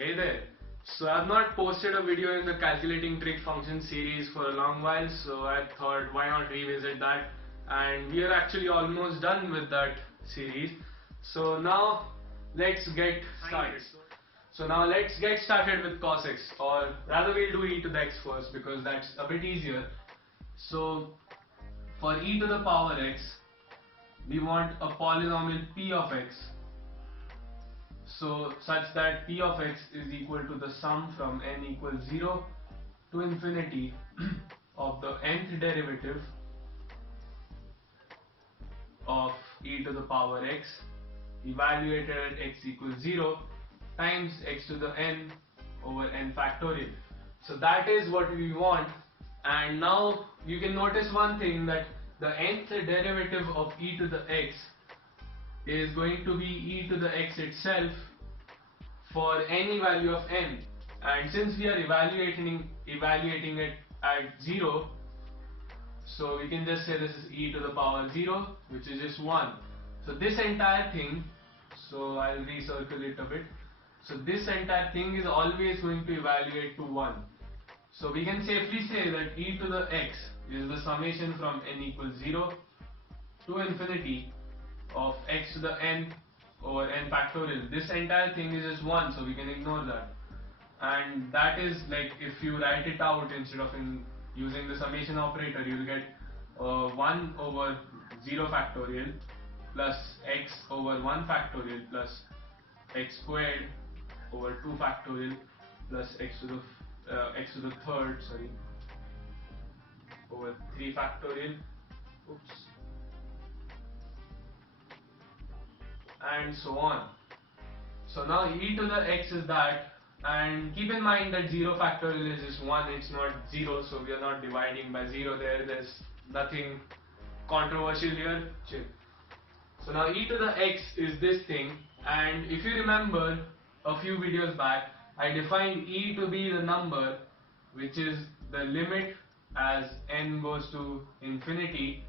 Hey there. So I've not posted a video in the calculating trig function series for a long while, so I thought why not revisit that, and we are actually almost done with that series. So now let's get started. So now let's get started with Cosx, or rather we'll do e to the x first because that's a bit easier. So for e to the power x, we want a polynomial p of x, so such that p of x is equal to the sum from n equals 0 to infinity of the nth derivative of e to the power x evaluated at x equals 0 times x to the n over n factorial. So that is what we want, and now you can notice one thing, that the nth derivative of e to the x is going to be e to the x itself for any value of n, and since we are evaluating it at 0, so we can just say this is e to the power 0, which is just 1. So this entire thing, so I'll recircle it a bit, so this entire thing is always going to evaluate to 1. So we can safely say that e to the x is the summation from n equals 0 to infinity of x to the n over n factorial. This entire thing is just 1, so we can ignore that. And that is like, if you write it out instead of using the summation operator, you will get 1 over 0 factorial plus x over 1 factorial plus x squared over 2 factorial plus x to the third, over 3 factorial. Oops. And so on. So now e to the x is that, and keep in mind that 0 factorial is just 1, it's not 0, so we are not dividing by 0 there's nothing controversial here. Chill. So now e to the x is this thing, and if you remember a few videos back, I defined e to be the number which is the limit as n goes to infinity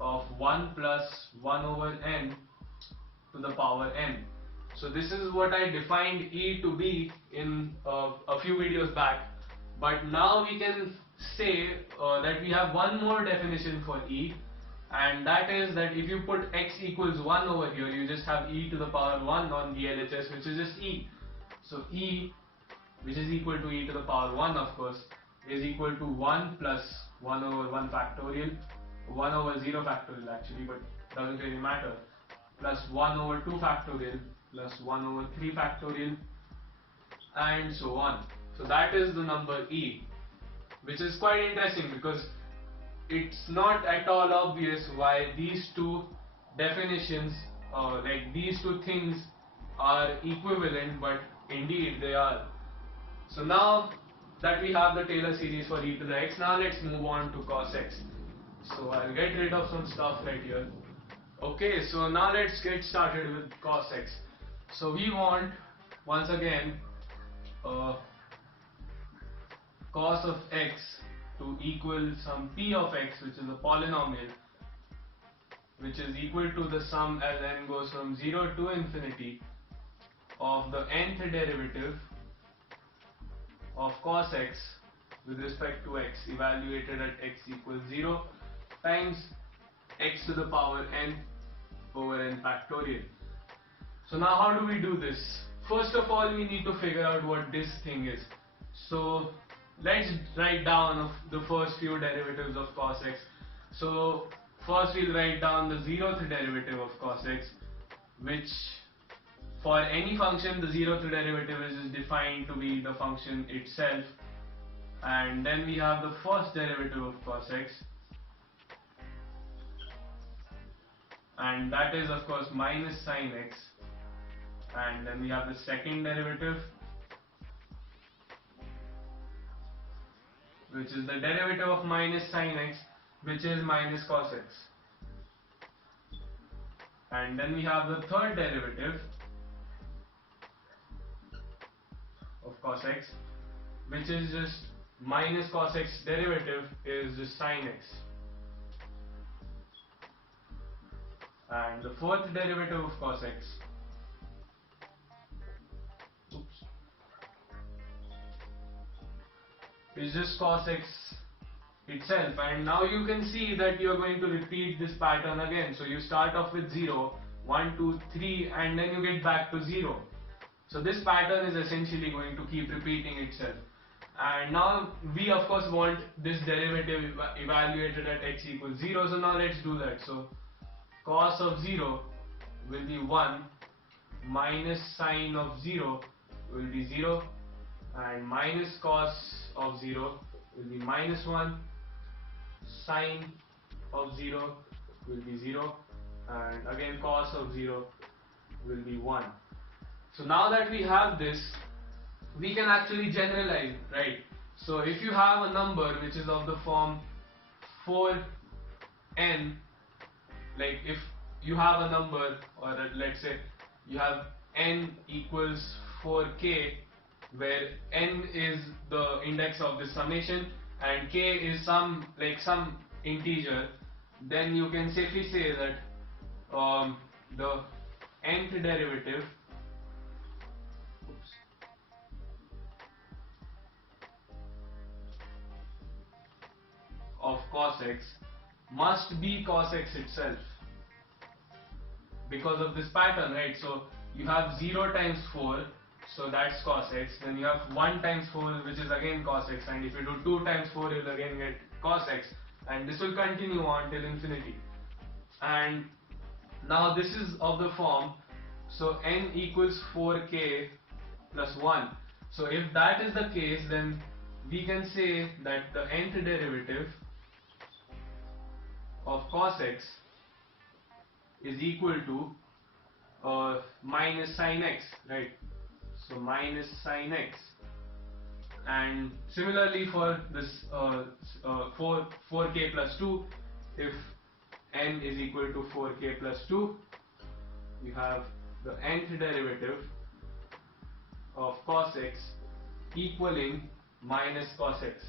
of 1 plus 1 over n to the power n. So this is what I defined e to be in a few videos back, but now we can say that we have one more definition for e, and that is that if you put x equals 1 over here, you just have e to the power 1 on the LHS, which is just e. So e, which is equal to e to the power 1, of course, is equal to 1 plus 1 over 1 factorial, 1 over 0 factorial actually, but doesn't really matter, plus 1 over 2 factorial plus 1 over 3 factorial, and so on. So that is the number e, which is quite interesting because it's not at all obvious why these two definitions, like these two things, are equivalent, but indeed they are. So now that we have the Taylor series for e to the x, now let's move on to cos x. So I'll get rid of some stuff right here. Okay, so now let's get started with cos x. So we want, once again, cos of x to equal some p of x, which is a polynomial, which is equal to the sum as n goes from 0 to infinity of the nth derivative of cos x with respect to x evaluated at x equals 0 times x to the power n over n factorial. So now how do we do this? First of all, we need to figure out what this thing is. So let's write down the first few derivatives of cos x. So first we'll write down the 0th derivative of cos x, which for any function the 0th derivative is defined to be the function itself, and then we have the first derivative of cos x, and that is of course minus sin x, and then we have the second derivative, which is the derivative of minus sin x, which is minus cos x, and then we have the third derivative of cos x, which is just minus cos x derivative is just sin x, and the fourth derivative of cos x is just cos x itself, and now you can see that you are going to repeat this pattern again. So you start off with 0, 1, 2, 3, and then you get back to 0. So this pattern is essentially going to keep repeating itself. And now we of course want this derivative evaluated at x equals 0, so now let's do that. So cos of 0 will be 1, minus sine of 0 will be 0, and minus cos of 0 will be minus 1, sine of 0 will be 0, and again cos of 0 will be 1. So now that we have this, we can actually generalize, right? So if you have a number which is of the form 4n, like if you have a number, or let's say you have n equals 4k, where n is the index of this summation and k is some integer, then you can safely say that the nth derivative of cos x must be cos x itself, because of this pattern, right? So you have 0 times 4, so that's cos x, then you have 1 times 4, which is again cos x, and if you do 2 times 4, you'll again get cos x, and this will continue on till infinity. And now this is of the form, so n equals 4k plus 1. So if that is the case, then we can say that the nth derivative of cos x is equal to minus sin x, right? So minus sin x. And similarly for this 4k plus 2, if n is equal to 4k plus 2, you have the nth derivative of cos x equaling minus cos x.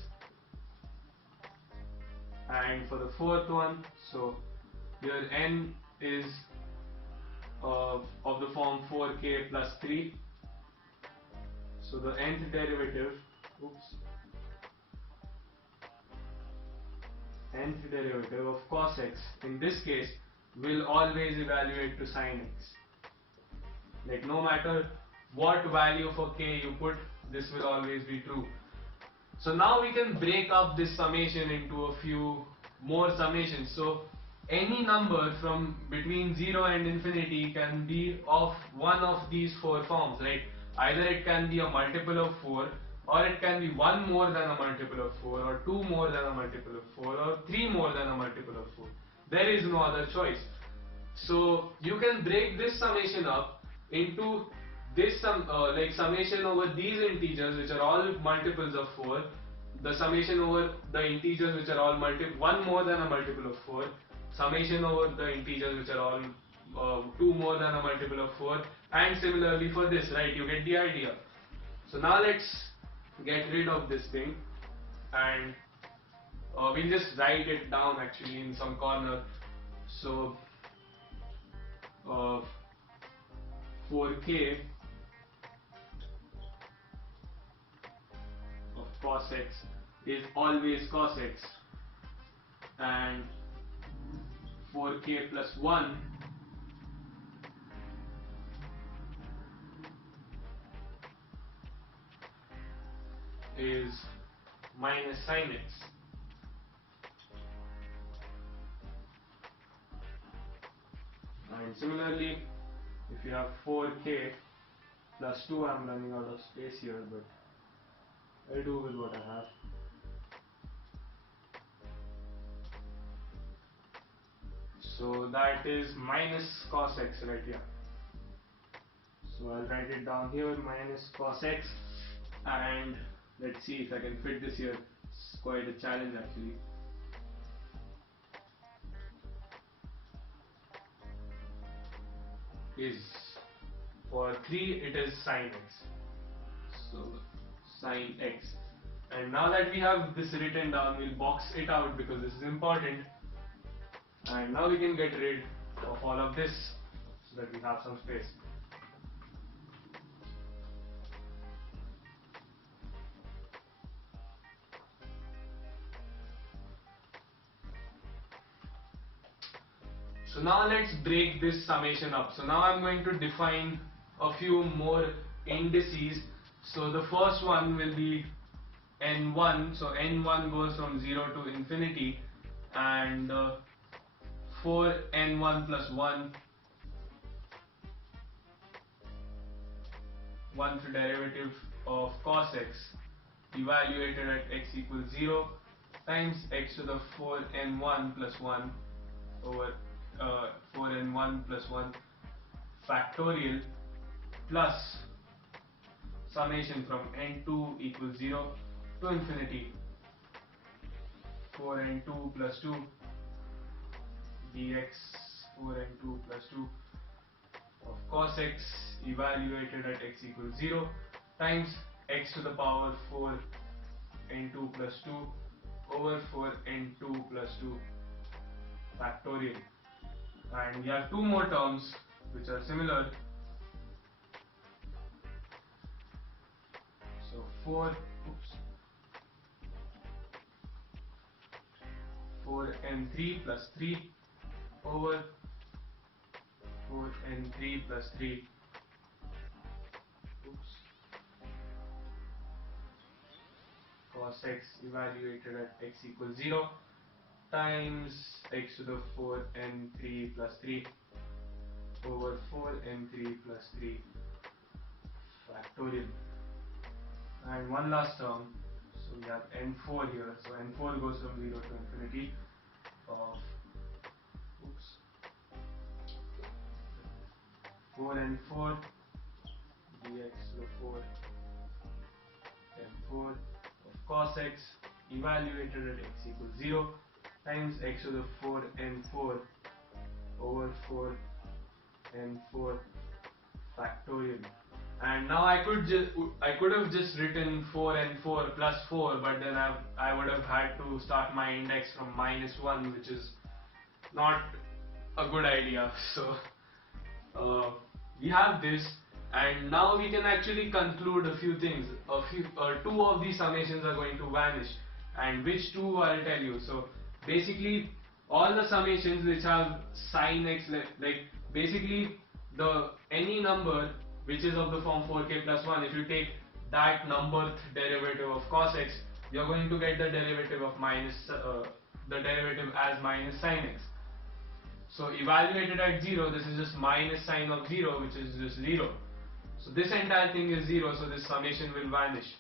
And for the fourth one, so here n is of the form 4k plus 3, so the nth derivative of cos x in this case will always evaluate to sin x. Like no matter what value for k you put, this will always be true. So now we can break up this summation into a few more summations. So any number from between 0 and infinity can be of one of these 4 forms, right? Either it can be a multiple of 4, or it can be 1 more than a multiple of 4, or 2 more than a multiple of 4, or 3 more than a multiple of 4. There is no other choice. So you can break this summation up into this summation over these integers which are all multiples of 4, the summation over the integers which are all 1 more than a multiple of 4, summation over the integers which are all 2 more than a multiple of 4, and similarly for this, right? You get the idea. So now let's get rid of this thing, and we'll just write it down actually in some corner. So 4k of cos x is always cos x, and 4k plus 1 is minus sin x. And similarly, if you have 4k plus 2, I'm running out of space here, but I'll do with what I have. So that is minus cos x, right? Yeah. So I'll write it down here, minus cos x, and let's see if I can fit this here. It's quite a challenge actually. Is for 3 it is sin x, so sin x. And now that we have this written down, we'll box it out because this is important, and now we can get rid of all of this so that we have some space. So now let's break this summation up. So now I'm going to define a few more indices. So the first one will be n1. So n1 goes from 0 to infinity, and 4n1 plus 1, one-th derivative of Cosx evaluated at x equals 0 times x to the 4n1 plus 1 over 4n1 plus 1 factorial plus summation from n2 equals 0 to infinity 4n2 plus 2 dx 4n2 plus 2 of cos x evaluated at x equals 0 times x to the power 4n2 plus 2 over 4n2 plus 2 factorial. And we have two more terms which are similar. So 4n3 plus 3 over 4n3 plus 3 cos x evaluated at x equals 0 times x to the 4n3 plus 3 over 4n3 plus 3 factorial. And one last term, so we have n4 here, so n4 goes from 0 to infinity of 4n4 dx to the 4n4 of cos x evaluated at x equals 0 times x to the 4n4 over 4n4 factorial. And now I could have just written 4n4 plus 4, but then I would have had to start my index from -1, which is not a good idea. So we have this, and now we can actually conclude a few things. Two of these summations are going to vanish, and which two I'll tell you. So basically all the summations which have sin x, like basically any number which is of the form 4k plus 1, if you take that numberth derivative of cos x, you're going to get the derivative of as minus sin x. So evaluated at 0, this is just minus sine of 0, which is just 0. So this entire thing is 0, so this summation will vanish.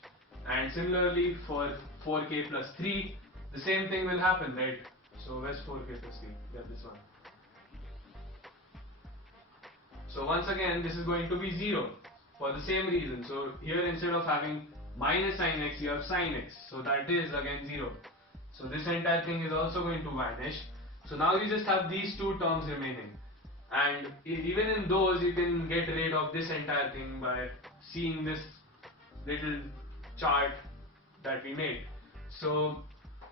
And similarly for 4k plus 3, the same thing will happen, right? So where's 4k plus 3? Yeah, this one. So once again, this is going to be 0 for the same reason. So here instead of having minus sin x, you have sin x. So that is again 0. So this entire thing is also going to vanish. So now you just have these two terms remaining. And even in those, you can get rid of this entire thing by seeing this little chart that we made. So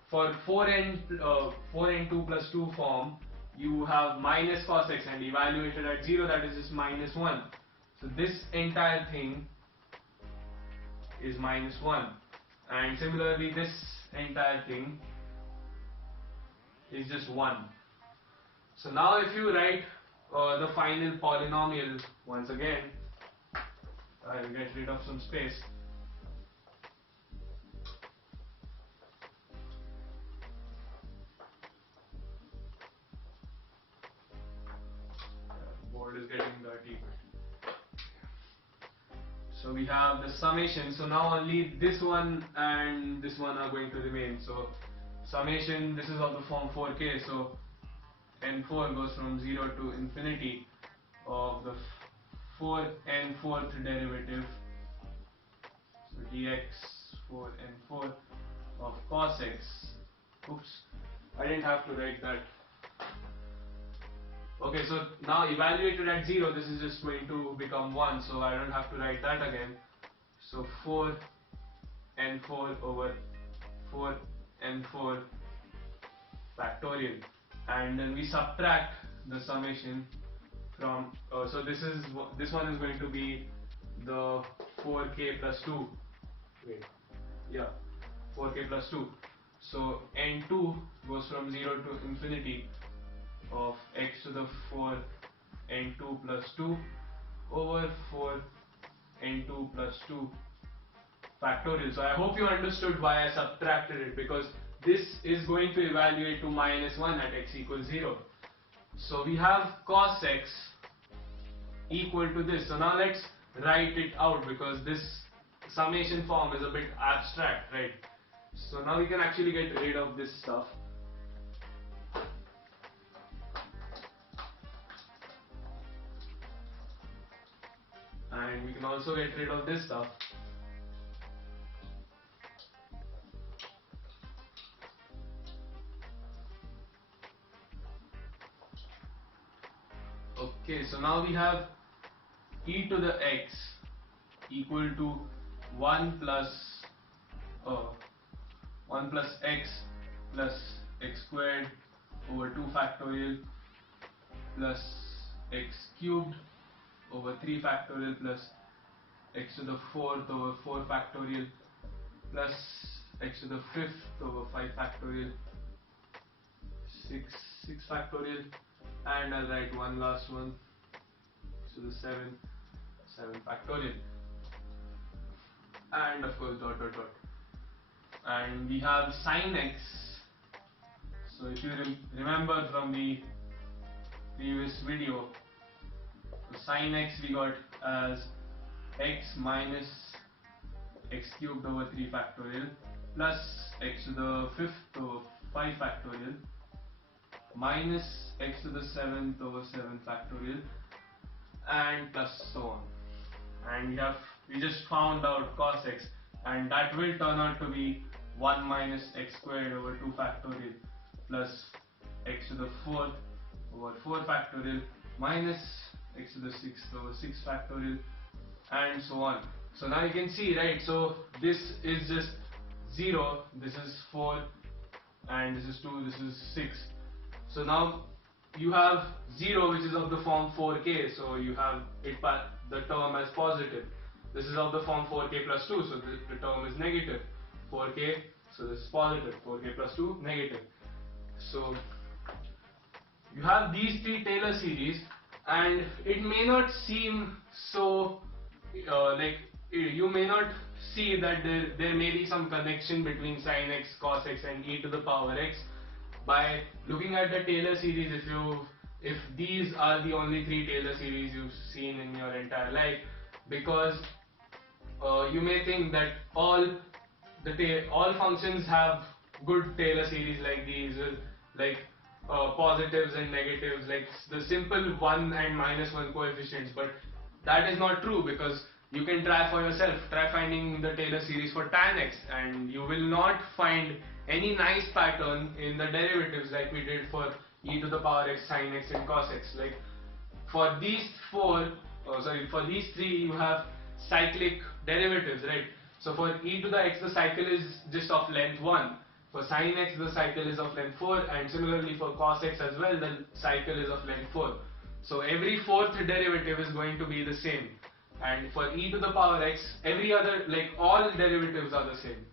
for 4n2 plus 2 form, you have minus cos x, and evaluated at 0, that is just -1. So this entire thing is -1, and similarly this entire thing is just 1. So now if you write the final polynomial once again, I will get rid of some space. Board is getting dirty. So we have the summation. So now only this one and this one are going to remain. So summation, this is of the form 4k. So n4 goes from 0 to infinity of the 4n4th derivative. So dx 4n4 of cos x. Oops, I didn't have to write that. Okay, so now evaluated at 0, this is just going to become 1, so I don't have to write that again. So 4n4 over 4n4 factorial, and then we subtract the summation from, so this one is going to be the 4k plus 2, wait, yeah, 4k plus 2. So n2 goes from 0 to infinity of x to the 4 n2 plus 2 over 4 n2 plus 2 factorial. So I hope you understood why I subtracted it, because this is going to evaluate to -1 at x equals 0. So we have cos x equal to this. So now let's write it out, because this summation form is a bit abstract, right? So now we can actually get rid of this stuff. And we can also get rid of this stuff. Okay, so now we have e to the x equal to 1 plus x plus x squared over 2 factorial plus x cubed over 3 factorial plus x to the 4th over 4 factorial plus x to the 5th over 5 factorial 6 factorial, and I'll write one last one, so the 7 factorial, and of course dot dot dot. And we have sin x. So if you remember from the previous video, so sin x we got as x minus x cubed over 3 factorial plus x to the 5th over 5 factorial minus x to the 7th over 7 factorial, and plus so on. And we just found out cos x, and that will turn out to be 1 minus x squared over 2 factorial plus x to the 4th over 4 factorial minus x to the 6th over 6 factorial, and so on. So now you can see, right, so this is just 0, this is 4, and this is 2, this is 6. So now you have 0, which is of the form 4k, so you have the term as positive. This is of the form 4k plus 2, so the term is negative. 4k, so this is positive. 4k plus 2, negative. So you have these three Taylor series, and it may not seem so you may not see that there may be some connection between sin x, cos x, and e to the power x by looking at the Taylor series. If these are the only three Taylor series you've seen in your entire life, because you may think that all functions have good Taylor series like these, like positives and negatives, like the simple 1 and -1 coefficients, but that is not true, because you can try for yourself. Try finding the Taylor series for tan x, and you will not find any nice pattern in the derivatives like we did for e to the power x, sin x, and cos x. Like for these for these three, you have cyclic derivatives, right? So for e to the x, the cycle is just of length 1. For sin x, the cycle is of length 4, and similarly for cos x as well, the cycle is of length 4. So every fourth derivative is going to be the same. And for e to the power x, every other, like all derivatives are the same.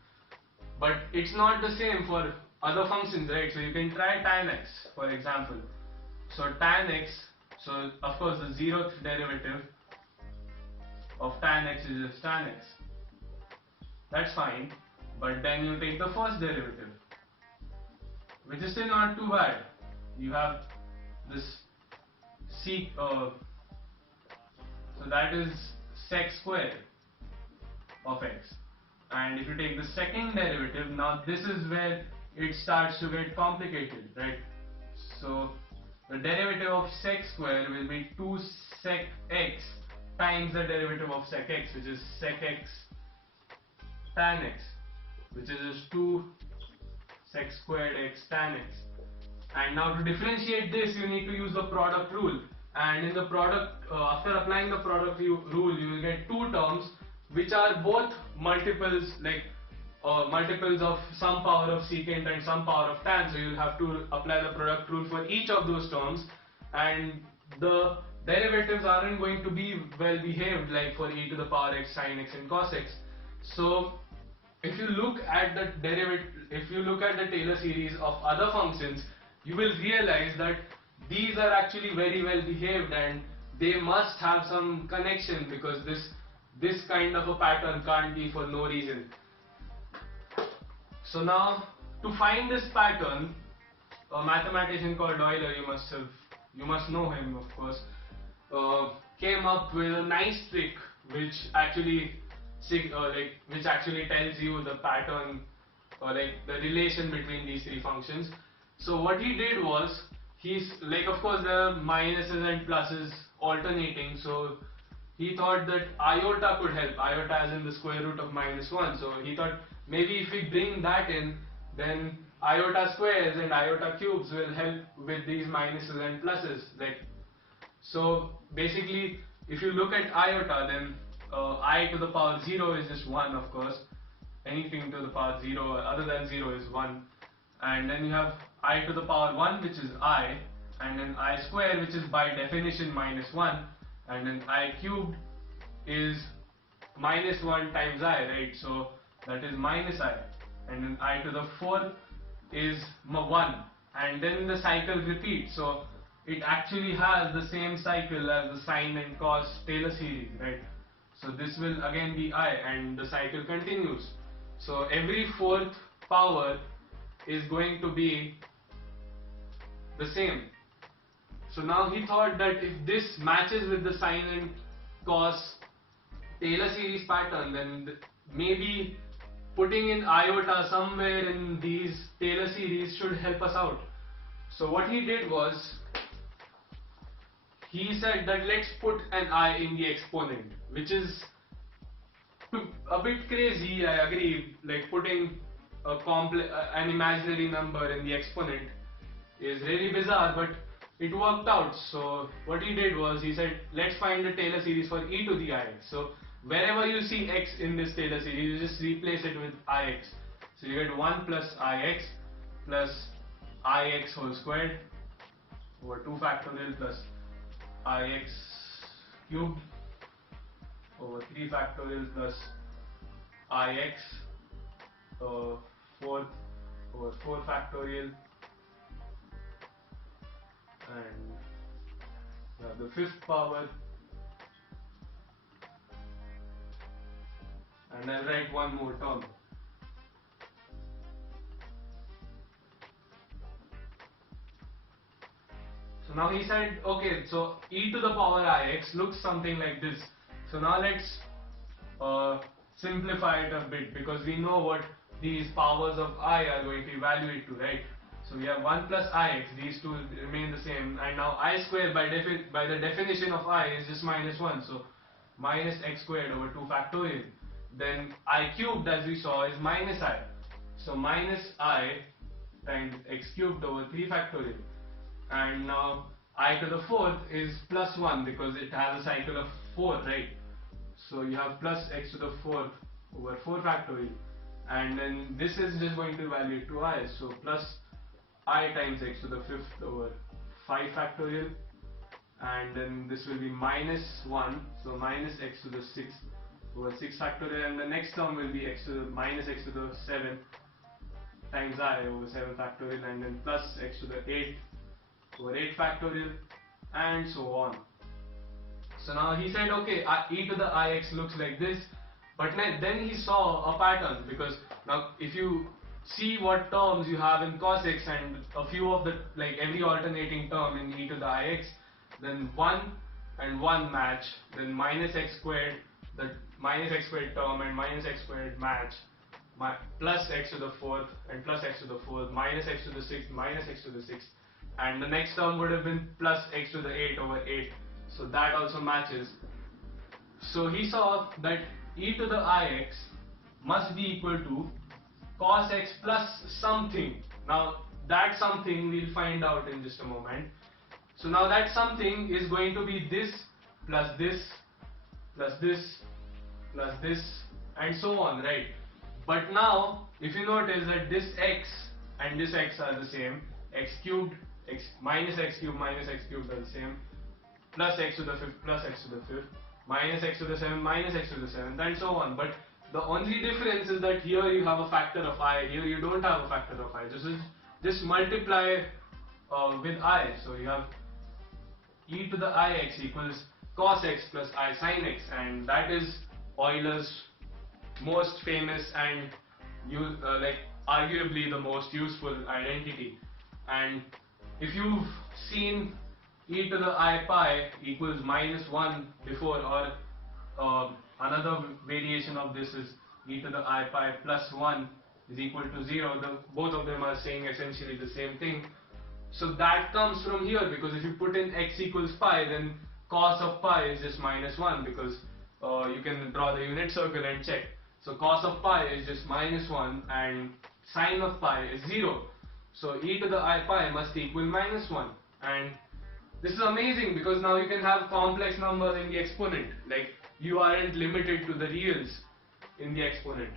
But it's not the same for other functions, right? So you can try tan x, for example. So tan x, so of course the 0th derivative of tan x is just tan x. That's fine. But then you take the first derivative, which is still not too bad. You have this so that is sec square of x. And if you take the second derivative, now this is where it starts to get complicated, right? So the derivative of sec square will be 2 sec x times the derivative of sec x, which is sec x tan x, which is just 2 sec squared x tan x. And now to differentiate this, you need to use the product rule. And in the after applying the product rule, you will get two terms which are both multiples, like multiples of some power of secant and some power of tan. So you will have to apply the product rule for each of those terms, and the derivatives aren't going to be well behaved like for e to the power x, sin x, and cos x. So if you look at the Taylor series of other functions, you will realize that these are actually very well behaved and they must have some connection, because this kind of a pattern can't be for no reason. So now, to find this pattern, a mathematician called Euler, you must know him, of course, came up with a nice trick which actually tells you the pattern, or like the relation between these three functions. So what he did was, he's like, of course there are minuses and pluses alternating, so he thought that iota could help, iota as in the square root of -1. So he thought maybe if we bring that in, then iota squares and iota cubes will help with these minuses and pluses. Like, so basically, if you look at iota, then I to the power 0 is just 1, of course. Anything to the power 0 other than 0 is 1. And then you have I to the power 1, which is I, and then I square, which is by definition -1, and then I cubed is -1 times I, right? So that is -I, and then I to the 4th is 1, and then the cycle repeats. So it actually has the same cycle as the sine and cos Taylor series, right? So this will again be I, and the cycle continues. So every 4th power is going to be the same. So now he thought that if this matches with the sine and cos Taylor series pattern, then maybe putting in iota somewhere in these Taylor series should help us out. So what he did was, he said that let's put an I in the exponent, which is a bit crazy, I agree. Like, putting an imaginary number in the exponent is really bizarre, but it worked out. So what he did was, he said let's find the Taylor series for e to the ix. So wherever you see x in this Taylor series, you just replace it with ix. So you get 1 plus ix whole squared over 2 factorial plus ix cubed over 3 factorial plus ix fourth over 4 factorial, and you have the 5th power, and I'll write one more term. So now he said, okay, so e to the power ix looks something like this. So now let's simplify it a bit, because we know what these powers of I are going to evaluate to, right? So we have 1 plus ix, these two remain the same, and now I square by the definition of I is just -1, so minus x squared over 2 factorial. Then I cubed, as we saw, is -I, so minus I times x cubed over 3 factorial. And now I to the 4th is +1, because it has a cycle of 4, right? So you have plus x to the 4th over 4 factorial, and then this is just going to evaluate to I, so plus I times x to the 5th over 5 factorial, and then this will be -1, so minus x to the 6th over 6 factorial, and the next term will be minus x to the 7th times I over 7 factorial, and then plus x to the 8th over 8 factorial, and so on. So now he said, okay, e to the ix looks like this, but then he saw a pattern, because now if you see what terms you have in Cosx and a few of the, like every alternating term in e to the ix, then 1 and 1 match, then minus x squared, the minus x squared term and minus x squared match, plus x to the 4th and plus x to the 4th, minus x to the 6th, minus x to the 6th, and the next term would have been plus x to the 8 over 8, so that also matches. So he saw that e to the ix must be equal to cos x plus something. Now that something we'll find out in just a moment. So now that something is going to be this plus this plus this plus this and so on, right? But now if you notice that this x and this x are the same, x cubed, x minus x cubed are the same, plus x to the 5th plus x to the 5th, minus x to the 7th minus x to the 7th, and so on. But the only difference is that here you have a factor of I, here you don't have a factor of I. Just multiply with I. So you have e to the ix equals cos x plus I sin x, and that is Euler's most famous and like arguably the most useful identity. And if you've seen e to the I pi equals -1 before, or another variation of this is e to the I pi plus 1 is equal to 0, both of them are saying essentially the same thing. So that comes from here, because if you put in x equals pi, then cos of pi is just -1, because you can draw the unit circle and check. So cos of pi is just -1 and sine of pi is 0. So e to the I pi must equal -1. And this is amazing, because now you can have complex numbers in the exponent. Like, you aren't limited to the reals in the exponent.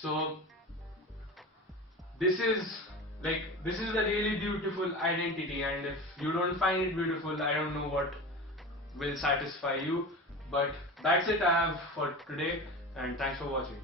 So this is a really beautiful identity, and if you don't find it beautiful, I don't know what will satisfy you. But that's it I have for today, and thanks for watching.